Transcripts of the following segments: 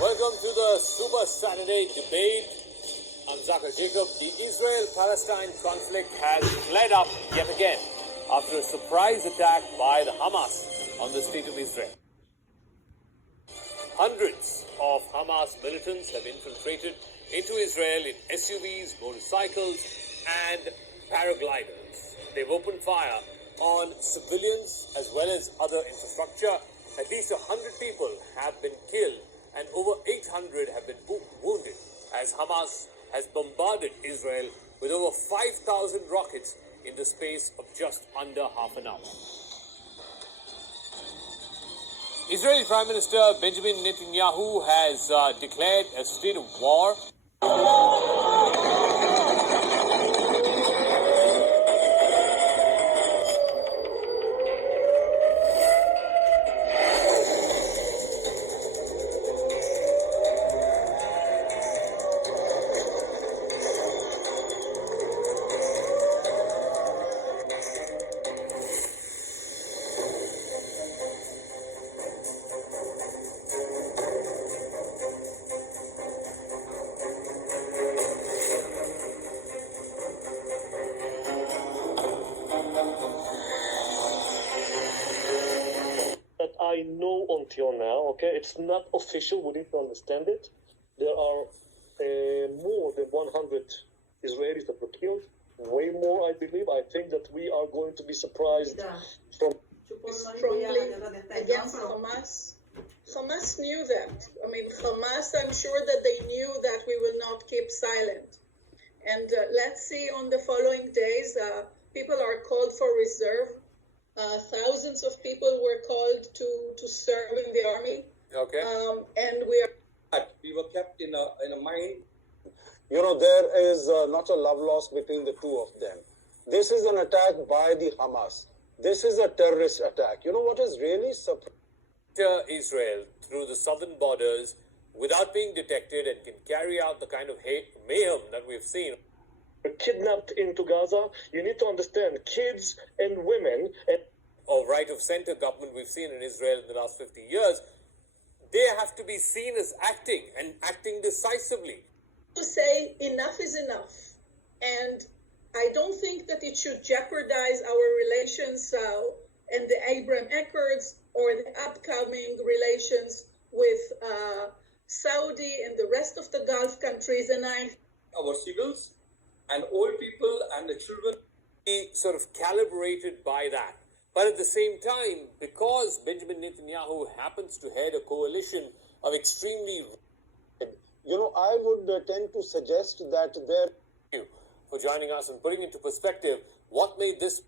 Welcome to the Super Saturday debate. I'm Zaka Jacob. The Israel-Palestine conflict has flared up yet again after a surprise attack by the Hamas on the state of Israel. Hundreds of Hamas militants have infiltrated into Israel in SUVs, motorcycles, and paragliders. They've opened fire on civilians as well as other infrastructure. At least 100 people have been killed and over 800 have been wounded as Hamas has bombarded Israel with over 5,000 rockets in the space of just under half an hour. Israeli Prime Minister Benjamin Netanyahu has declared a state of war. I know until now, okay, it's not official, we need to understand it. There are more than 100 Israelis that were killed, way more, I believe. I think that we are going to be surprised from strongly against Hamas. Hamas knew that. I mean, Hamas, I'm sure that they knew that we will not keep silent. And let's see on the following days, people are called for reserve. Thousands of people were called to serve in the army. Okay. And we were kept in a mind. You know, there is not a love lost between the two of them. This is an attack by the Hamas. This is a terrorist attack. You know what is really surprising? Israel through the southern borders without being detected and can carry out the kind of mayhem that we've seen. kidnapped into Gaza. You need to understand, kids and women and or right of center government we've seen in Israel in the last 50 years, they have to be seen as acting and acting decisively. to say enough is enough. And I don't think that it should jeopardize our relations and the Abraham Accords or the upcoming relations with Saudi and the rest of the Gulf countries. And Our civils and old people and the children. Be sort of calibrated by that. But at the same time, because Benjamin Netanyahu happens to head a coalition of extremely... You know, I would tend to suggest that there... Thank you for joining us and putting into perspective what made this...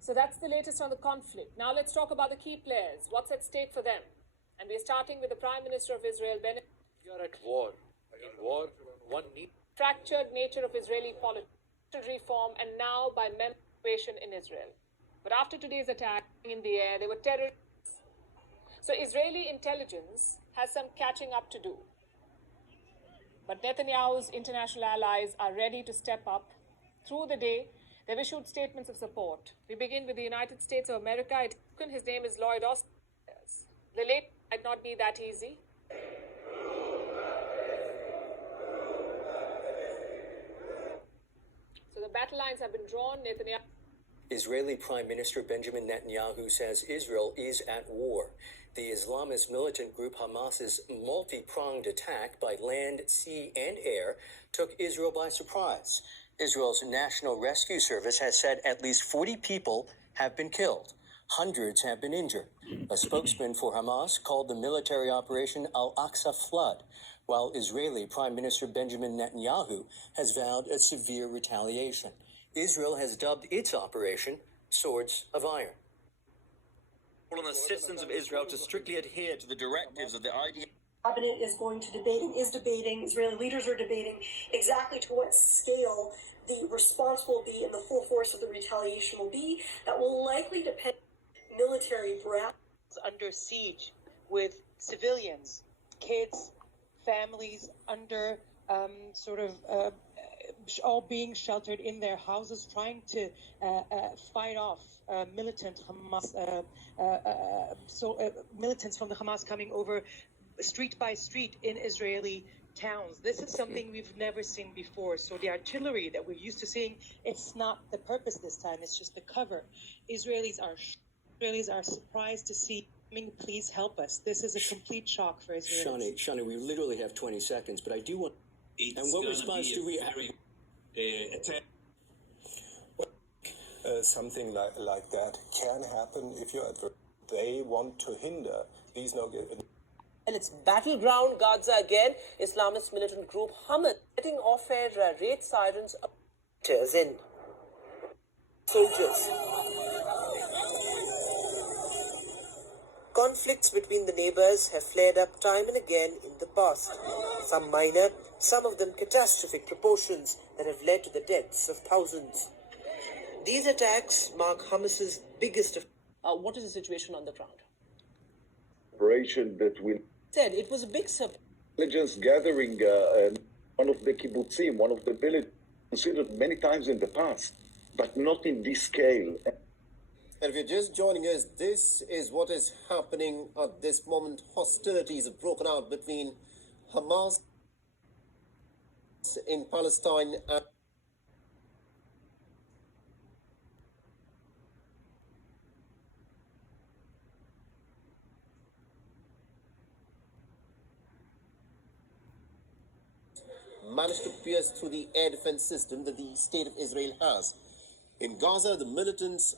So that's the latest on the conflict. Now let's talk about the key players. What's at stake for them? And we're starting with the Prime Minister of Israel, Benjamin. You're at war. In war, one needs... Fractured nature of Israeli politics, reform, and now by mention in Israel. But after today's attack in the air, they were terrorists. So Israeli intelligence has some catching up to do. But Netanyahu's international allies are ready to step up. Through the day, they've issued statements of support. We begin with the United States of America. His name is Lloyd Austin. The late might not be that easy. So the battle lines have been drawn. Netanyahu. Israeli Prime Minister Benjamin Netanyahu says Israel is at war. The Islamist militant group Hamas's multi-pronged attack by land, sea, and air took Israel by surprise. Israel's National Rescue Service has said at least 40 people have been killed. Hundreds have been injured. A spokesman for Hamas called the military operation Al-Aqsa Flood, while Israeli Prime Minister Benjamin Netanyahu has vowed a severe retaliation. Israel has dubbed its operation Swords of Iron. On the citizens of Israel to strictly adhere to the directives of the IDF. Cabinet is going to debate and is debating, Israeli leaders are debating exactly to what scale the response will be and the full force of the retaliation will be. That will likely depend on military brass. Under siege with civilians, kids, families under all being sheltered in their houses, trying to fight off militant Hamas, militants from the Hamas coming over street by street in Israeli towns. This is something we've never seen before. So the artillery that we're used to seeing, it's not the purpose this time. It's just the cover. Israelis are surprised to see. Please help us. This is a complete shock for Israelis. Shani, we literally have 20 seconds, but I do want. And what response do we have? Something like that can happen if you're they want to hinder these And its battleground, Gaza again, Islamist militant group Hamas setting off air raid sirens in. Soldiers. Conflicts between the neighbors have flared up time and again in the past. Some minor, some of them catastrophic proportions that have led to the deaths of thousands. These attacks mark Hamas's biggest. What is the situation on the ground? Operation that will Said it was a big surprise. Intelligence gathering, one of the kibbutzim, one of the villages, considered many times in the past, but not in this scale. And if you're just joining us, this is what is happening at this moment. Hostilities have broken out between Hamas in Palestine and managed to pierce through the air defense system that the state of Israel has. In Gaza, the militants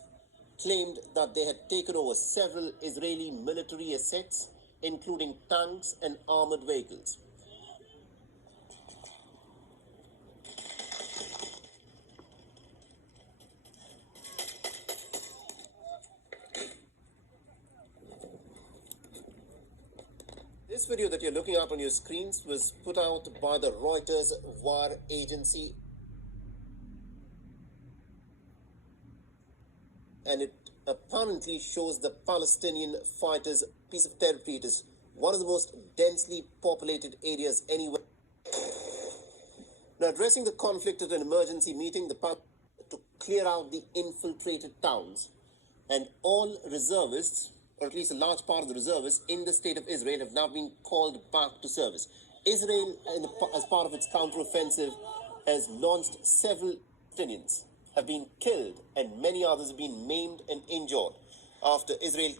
claimed that they had taken over several Israeli military assets, including tanks and armored vehicles. This video that you're looking at on your screens was put out by the Reuters war agency, and it apparently shows the Palestinian fighters' piece of territory. It is one of the most densely populated areas anywhere. Now, addressing the conflict at an emergency meeting, the to clear out the infiltrated towns, and all reservists, or at least a large part of the reservists in the state of Israel, have now been called back to service. Israel, as part of its counteroffensive, has launched several Palestinians have been killed and many others have been maimed and injured after Israel